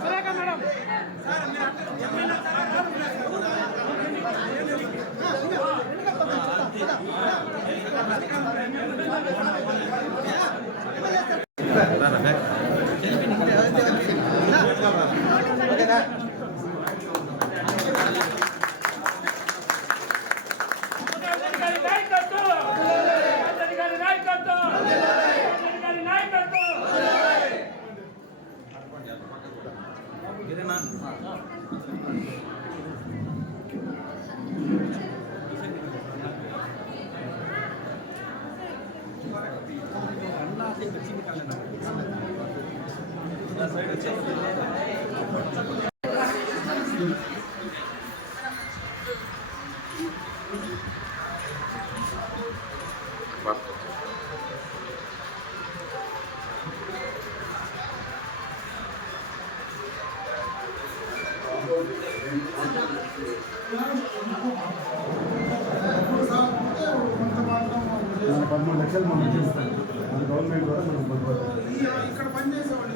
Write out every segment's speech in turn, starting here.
Surekha madam government ద్వారా ఇక్కడ పనిచేసేవాళ్ళు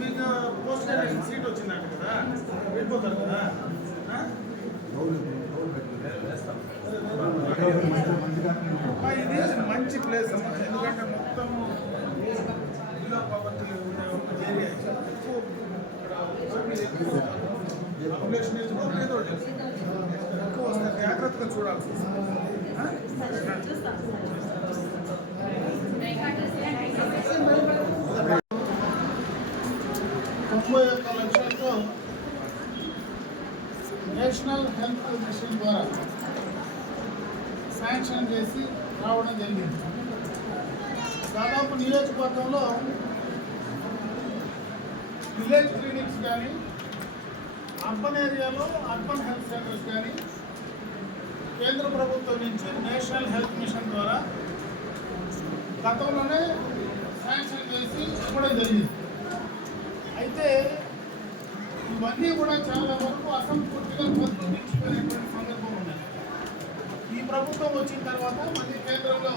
మీకు పోస్ట్ సీట్ వచ్చిందంట కదా, వెళ్ళిపోతారు కదా. ఇది మంచి ప్లేస్ అమ్మా, ఎందుకంటే మొత్తం ఏరియా పాపులేషన్ ఎక్కువ వస్తుంది, జాగ్రత్తగా చూడాల్సి వస్తుంది. 91 లక్షలతో నేషనల్ హెల్త్ మిషన్ ద్వారా శాంక్షన్ చేసి రావడం జరిగింది. దాదాపు నియోజకవర్గంలో విలేజ్ క్లినిక్స్ కానీ, అర్బన్ ఏరియాలో అర్బన్ హెల్త్ సెంటర్స్ కానీ కేంద్ర ప్రభుత్వం నుంచి నేషనల్ హెల్త్ మిషన్ ద్వారా గతంలోనే శాంక్షన్ చేసి ఇవ్వడం జరిగింది. అయితే ఇవన్నీ కూడా చాలా వరకు అసంపూర్తిగా ప్రతిష్ఠించుకునేటువంటి సందర్భం ఉన్నాయి. ఈ ప్రభుత్వం వచ్చిన తర్వాత మళ్ళీ కేంద్రంలో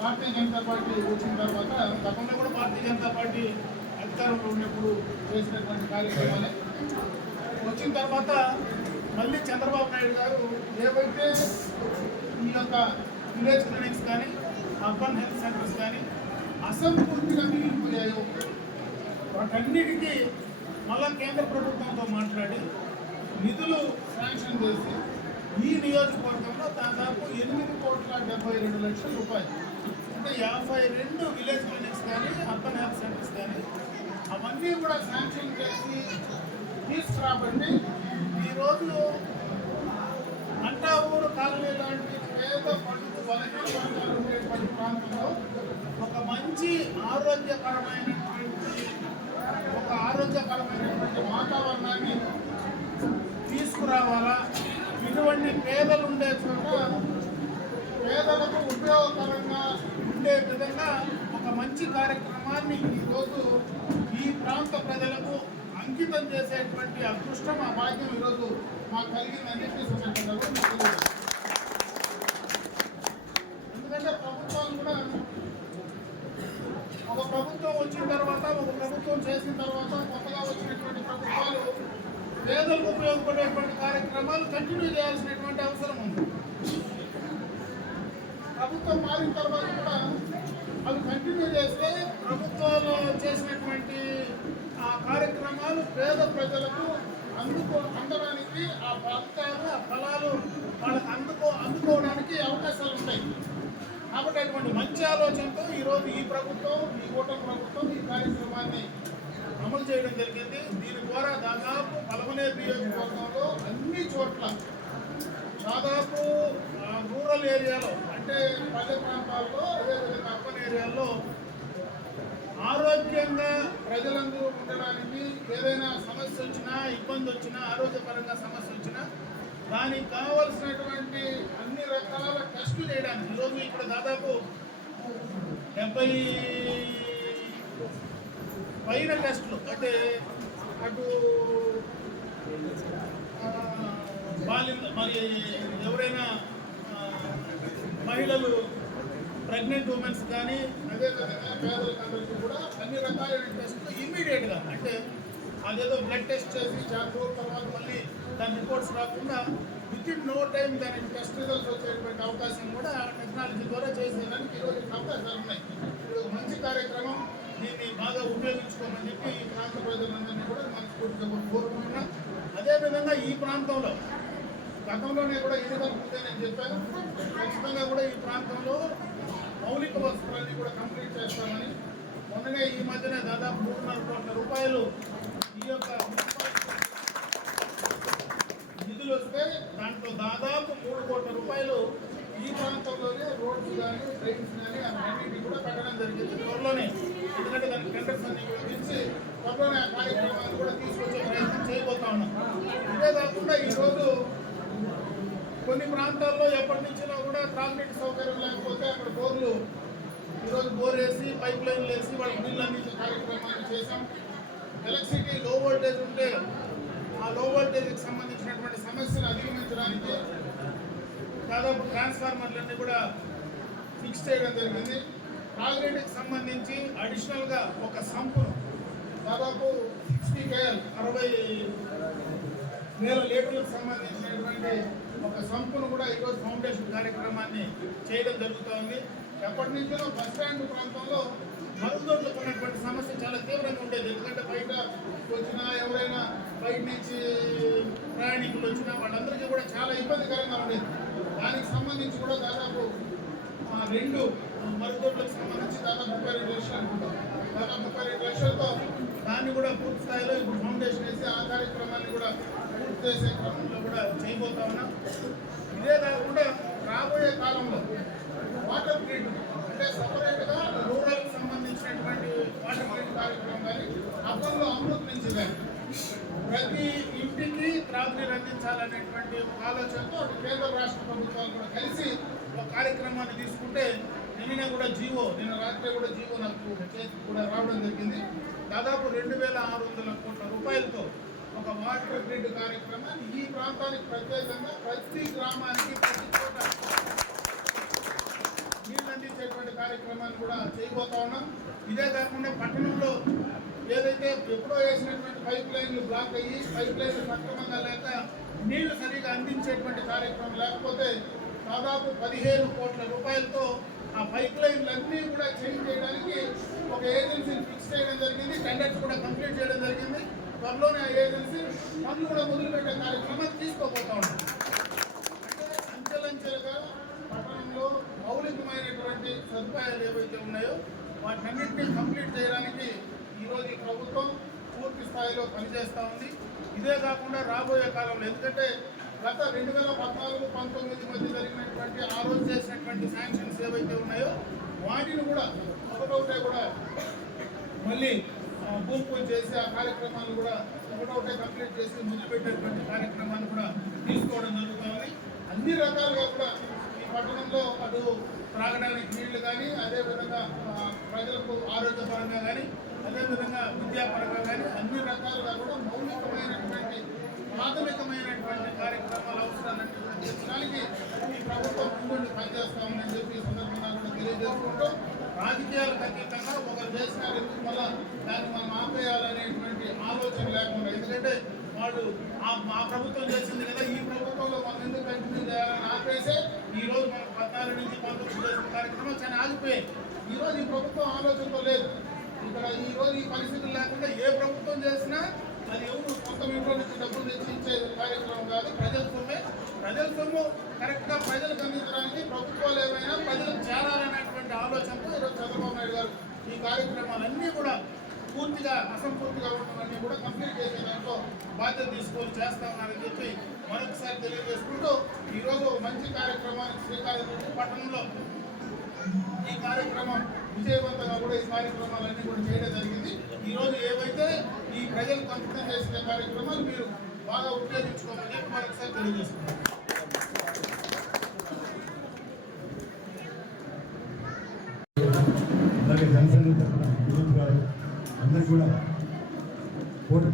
భారతీయ జనతా పార్టీ వచ్చిన తర్వాత, గతంలో కూడా భారతీయ జనతా పార్టీ అధికారంలో ఉన్నప్పుడు చేసినటువంటి కార్యక్రమాలే వచ్చిన తర్వాత మళ్ళీ చంద్రబాబు నాయుడు గారు ఏవైతే ఈ యొక్క విలేజ్ క్లినిక్స్ కానీ, అర్బన్ హెల్త్ సెంటర్స్ కానీ అసంపూర్తిగా మిగిలిపోయాయో వాటన్నిటికీ మళ్ళా కేంద్ర ప్రభుత్వంతో మాట్లాడి నిధులు శాంక్షన్ చేసి ఈ నియోజకవర్గంలో దాదాపు 8,72,00,000 రూపాయలు, అంటే 52 విలేజ్ క్లినిక్స్ కానీ, అర్బన్ హెల్త్ సెంటర్స్ కానీ అవన్నీ కూడా శాంక్షన్ చేసి తీసుకురాబట్టి ఈరోజు అంటా ఊరు కాలనీ లాంటి పేద పడుతూ బలహీన వర్గాలు ఉండేటువంటి ప్రాంతంలో ఒక మంచి ఆరోగ్యకరమైనటువంటి వాతావరణాన్ని తీసుకురావాలా. ఇటువంటి పేదలు ఉండే చోట పేదలకు ఉపయోగకరంగా ఉండే విధంగా ఒక మంచి కార్యక్రమాన్ని ఈరోజు ఈ ప్రాంత ప్రజలకు అంకితం చేసేటువంటి అదృష్టం ఆ భాగ్యం ఈరోజు మాకు కలిగిందని తీసుకుంటున్నారు. ఎందుకంటే ప్రభుత్వాలు కూడా ఒక ప్రభుత్వం వచ్చిన తర్వాత ఒక ప్రభుత్వం చేసిన తర్వాత కొత్తగా వచ్చినటువంటి ప్రభుత్వాలు పేదలకు ఉపయోగపడేటువంటి కార్యక్రమాలు కంటిన్యూ చేయాల్సినటువంటి అవసరం ఉంది. ప్రభుత్వం మారిన తర్వాత కూడా అవి కంటిన్యూ చేస్తే ప్రభుత్వాలు చేసినటువంటి ఆ కార్యక్రమాలు పేద ప్రజలకు అందడానికి ఆ ఫలాలు వాళ్ళకి అందుకోవడానికి అవకాశాలు ఉంటాయి. కాబట్టి అటువంటి మంచి ఆలోచనతో ఈరోజు ఈ కూటమి ప్రభుత్వం ఈ కార్యక్రమాన్ని అమలు చేయడం జరిగింది. దీని ద్వారా దాదాపు పలమనేరు నియోజకవర్గంలో అన్ని చోట్ల దాదాపు రూరల్ ఏరియాలో అంటే పల్లె ప్రాంతాల్లో అదేవిధంగా అర్బన్ ఏరియాల్లో ఆరోగ్యంగా ప్రజలందరూ ఉండడానికి ఏదైనా సమస్య వచ్చినా ఇబ్బంది వచ్చినా ఆరోగ్యపరంగా సమస్య వచ్చినా దానికి కావలసినటువంటి అన్ని రకాల టెస్టులు చేయడానికి ఈరోజు ఇక్కడ దాదాపు 70 పైన టెస్టులు అంటే అటు మరి ఎవరైనా మహిళలు ప్రెగ్నెంట్ ఉమెన్స్ కానీ అదేవిధంగా పేదలందరికీ కూడా అన్ని రకాలైన టెస్టులు ఇమ్మీడియట్గా అంటే అదేదో బ్లడ్ టెస్ట్ చేసి చాలా రోజుల తర్వాత మళ్ళీ దాని రిపోర్ట్స్ రాకుండా విత్ ఇన్ నో టైం దానికి టెస్ట్ రిజల్ట్స్ వచ్చేటువంటి అవకాశం కూడా టెక్నాలజీ ద్వారా చేసేదానికి ఈరోజు అవకాశాలు ఉన్నాయి. ఇది ఒక మంచి కార్యక్రమం. దీన్ని బాగా ఉపయోగించుకోమని చెప్పి ఈ ప్రాంత ప్రజలందరినీ కూడా మనస్ఫూర్తిగా కోరుకుంటున్నాం. అదేవిధంగా ఈ ప్రాంతంలో గతంలోనే కూడా ఎన్నికల ముందే నేను చెప్పాను, ఖచ్చితంగా కూడా ఈ ప్రాంతంలో మౌలిక వసతులన్నీ కూడా కంప్లీట్ చేస్తామని. మొన్ననే ఈ మధ్యనే దాదాపు 3.5 కోట్ల రూపాయలు ఈ యొక్క నిధులు వస్తే దాంట్లో దాదాపు 3 కోట్ల రూపాయలు ఈ ప్రాంతంలోనే రోడ్స్ కానీ డ్రైన్స్ కానీ అన్నింటినీ కూడా పెట్టడం జరిగింది. త్వరలోనే ఎందుకంటే దానికి టెండర్స్ అన్ని కూడా పిలిచి త్వరలోనే ఆ కార్యక్రమాన్ని కూడా తీసుకొచ్చే ప్రయత్నం చేయబోతా ఉన్నాం. ఇదే కాకుండా ఈరోజు కొన్ని ప్రాంతాల్లో ఎప్పటి నుంచినా కూడా త్రాగునీటి సౌకర్యం లేకపోతే అక్కడ బోర్లు ఈరోజు బోర్ వేసి పైప్ లైన్లు వేసి వాళ్ళకి నీళ్ళు అందించే కార్యక్రమాన్ని చేశాం. ఎలక్ట్రిసిటీ లో వోల్టేజ్ ఉంటే ఆ లో వోల్టేజ్కి సంబంధించినటువంటి సమస్యను అధిగమించడానికి దాదాపు ట్రాన్స్ఫార్మర్లన్నీ కూడా ఫిక్స్ చేయడం జరిగింది. త్రాగునీటికి సంబంధించి అడిషనల్గా ఒక సంపును దాదాపు 60 KL 60,000 లీటర్లకు సంబంధించినటువంటి ఒక సంపును కూడా ఈరోజు ఫౌండేషన్ కార్యక్రమాన్ని చేయడం జరుగుతోంది. ఎప్పటి నుంచో బస్ స్టాండ్ ప్రాంతంలో మరుగుదొడ్లకు ఉన్నటువంటి సమస్య చాలా తీవ్రంగా ఉండేది. ఎందుకంటే బయట వచ్చినా ఎవరైనా బయట నుంచి ప్రయాణికులు వచ్చినా వాళ్ళందరికీ కూడా చాలా ఇబ్బందికరంగా ఉండేది. దానికి సంబంధించి కూడా దాదాపు 2 మరుగుదొడ్లకు సంబంధించి దాదాపు 32 లక్షలు అనుకుంటాం. దాదాపు 32 లక్షలతో దాన్ని కూడా పూర్తి స్థాయిలో ఇప్పుడు ఫౌండేషన్ వేసి ఆ కార్యక్రమాన్ని కూడా పూర్తి చేసే క్రమంలో కూడా చేయబోతా ఉన్నాం. ఇదే కాకుండా రాబోయే కాలంలో వాటర్ గ్రిడ్ అంటే సపరేట్గా రూరల్కి సంబంధించినటువంటి వాటర్ గ్రిడ్ కార్యక్రమం కానీ అప్పట్లో అమృత్ నుంచి కానీ ప్రతి ఇంటికి త్రాగునీరు అందించాలనేటువంటి ఆలోచనతో అటు కేంద్ర రాష్ట్ర ప్రభుత్వాలు కూడా కలిసి ఒక కార్యక్రమాన్ని తీసుకుంటే నిన్న రాత్రి కూడా జీవో నాకు చేతికి కూడా రావడం జరిగింది. దాదాపు 2,600 కోట్ల రూపాయలతో ఒక వాటర్ గ్రిడ్ కార్యక్రమాన్ని ఈ ప్రాంతానికి ప్రత్యేకంగా ప్రతి గ్రామానికి ప్రతి చోట నీళ్ళు అందించేటువంటి కార్యక్రమాన్ని కూడా చేయబోతా ఉన్నాం. ఇదే కాకుండా పట్టణంలో ఏదైతే ఎప్పుడో వేసినటువంటి పైప్ లైన్లు బ్లాక్ అయ్యి పైప్ లైన్లు సక్రమంగా లేక నీళ్లు సరిగా అందించేటువంటి కార్యక్రమం లేకపోతే దాదాపు 15 కోట్ల రూపాయలతో ఆ పైప్ లైన్లన్నీ కూడా చేంజ్ చేయడానికి ఒక ఏజెన్సీని ఫిక్స్ చేయడం జరిగింది. టెండర్స్ కూడా కంప్లీట్ చేయడం జరిగింది. త్వరలోనే ఆ ఏజెన్సీ పనులు కూడా మొదలుపెట్టే కార్యక్రమాన్ని తీసుకోబోతా ఉన్నాం. అంటే అంచెలంచెలుగా పట్టణంలో మౌలికమైనటువంటి సదుపాయాలు ఏవైతే ఉన్నాయో వాటన్నింటినీ కంప్లీట్ చేయడానికి ఈరోజు ఈ ప్రభుత్వం పూర్తి స్థాయిలో పనిచేస్తూ ఉంది. ఇదే కాకుండా రాబోయే కాలంలో ఎందుకంటే గత 2014-19 మధ్య జరిగినటువంటి ఆ రోజు చేసినటువంటి శాంక్షన్స్ ఏవైతే ఉన్నాయో వాటిని కూడా ఒకటొకటే కూడా మళ్ళీ భూమి పూజ చేసి ఆ కార్యక్రమాలు కూడా ఒకటొకటే కంప్లీట్ చేసి మొదలుపెట్టేటువంటి కార్యక్రమాన్ని కూడా తీసుకోవడం జరుగుతుంది. అన్ని రకాలుగా కూడా ఈ పట్టణంలో అటు త్రాగడానికి నీళ్లు కానీ, అదేవిధంగా ప్రజలకు ఆరోగ్యపరంగా కానీ, అదేవిధంగా విద్యాపరంగా కానీ అన్ని రకాలుగా కూడా మౌలికమైనటువంటి ప్రాథమికమైనటువంటి కార్యక్రమాల అవసరాలన్నీ కూడా తీర్చడానికి ఈ ప్రభుత్వం ముందుండి పనిచేస్తామని చెప్పి ఈ సందర్భంగా కూడా తెలియజేసుకుంటూ, రాజకీయాలకు అతీతంగా ఒకరు చేసినారు ఎందుకు మళ్ళా దాన్ని మనం ఆపేయాలనేటువంటి ఆలోచన లేకుండా, ఎందుకంటే వాళ్ళు ఆ ప్రభుత్వం చేసింది కదా, ఈ ప్రభుత్వంలో మనం ఎందుకు కంటిన్యూ చేయాలని ఆపేసే ఈరోజు మనం 14 నుంచి 19 చేసిన కార్యక్రమం చాలా ఆగిపోయాయి. ఈరోజు ఈ ప్రభుత్వం ఆలోచనతో లేదు. ఇక్కడ ఈరోజు ఈ పరిస్థితులు లేకుండా ఏ ప్రభుత్వం చేసినా అది ఎవరు కొత్త ఇంట్లో నుంచి డబ్బులు తెచ్చించే కార్యక్రమం కాదు, ప్రజల సొమ్మే. ప్రజల సొమ్ము కరెక్ట్గా ప్రజలకు అందించడానికి ప్రభుత్వాలు ఏమైనా ప్రజలకు చేరాలనేటువంటి ఆలోచనతో ఈరోజు చంద్రబాబు నాయుడు గారు ఈ కార్యక్రమాలన్నీ కూడా పూర్తిగా అసంపూర్తిగా ఉన్నవన్నీ కూడా కంప్లీట్ చేసే దాంట్లో బాధ్యత తీసుకొని చేస్తామని చెప్పి మరొకసారి తెలియజేసుకుంటూ, ఈరోజు మంచి కార్యక్రమానికి శ్రీకారం చుట్టి పట్టణంలో ఈ కార్యక్రమం విజయవంతంగా కూడా ఈ కార్యక్రమాలన్నీ కూడా చేయడం జరిగింది. ఈరోజు ఏవైతే ఈ ప్రజలకు అంకితం చేసిన కార్యక్రమాలు మీరు బాగా ఉపయోగించుకోమని చెప్పి మరొకసారి తెలియజేస్తున్నాం. అలాగే జనసేన తరఫున అందరికీ కూడా కోటి